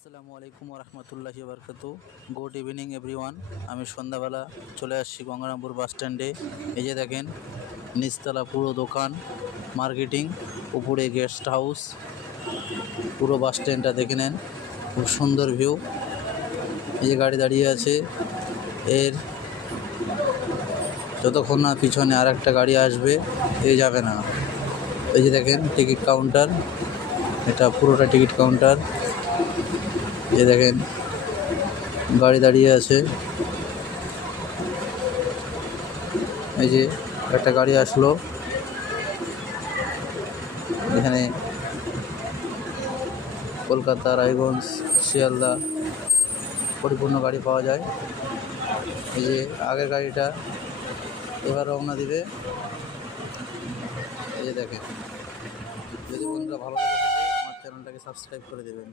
আসসালামু আলাইকুম রহমতুল্লাহি বারকাতু। Good evening everyone. আমি সন্ধ্যাবেলা চলে আসছি গঙ্গারামপুর বাস স্ট্যান্ডে। এই যে দেখেন, নিচতলা পুরো দোকান, মার্কেটিং, উপরে গেস্ট হাউস, পুরো বাস স্ট্যান্ডটা দেখে নেন। খুব সুন্দর ভিউ। এই যে গাড়ি দাঁড়িয়ে আছে, এর যতক্ষণ না পিছনে আর একটা গাড়ি আসবে এ যাবে না। এই যে দেখেন টিকিট কাউন্টার, এটা পুরোটা টিকিট কাউন্টার। এই দেখেন গাড়ি দাঁড়িয়ে আছে। এই যে একটা গাড়ি আসলো, এখানে কলকাতা, রায়গঞ্জ, শিয়ালদা পরিপূর্ণ গাড়ি পাওয়া যায়। এই যে আগের গাড়িটা এবার রওনা দিবে। এই যে দেখেন, যদি বন্ধুরা ভালো লাগে থাকে আমার চ্যানেলটাকে সাবস্ক্রাইব করে দেবেন।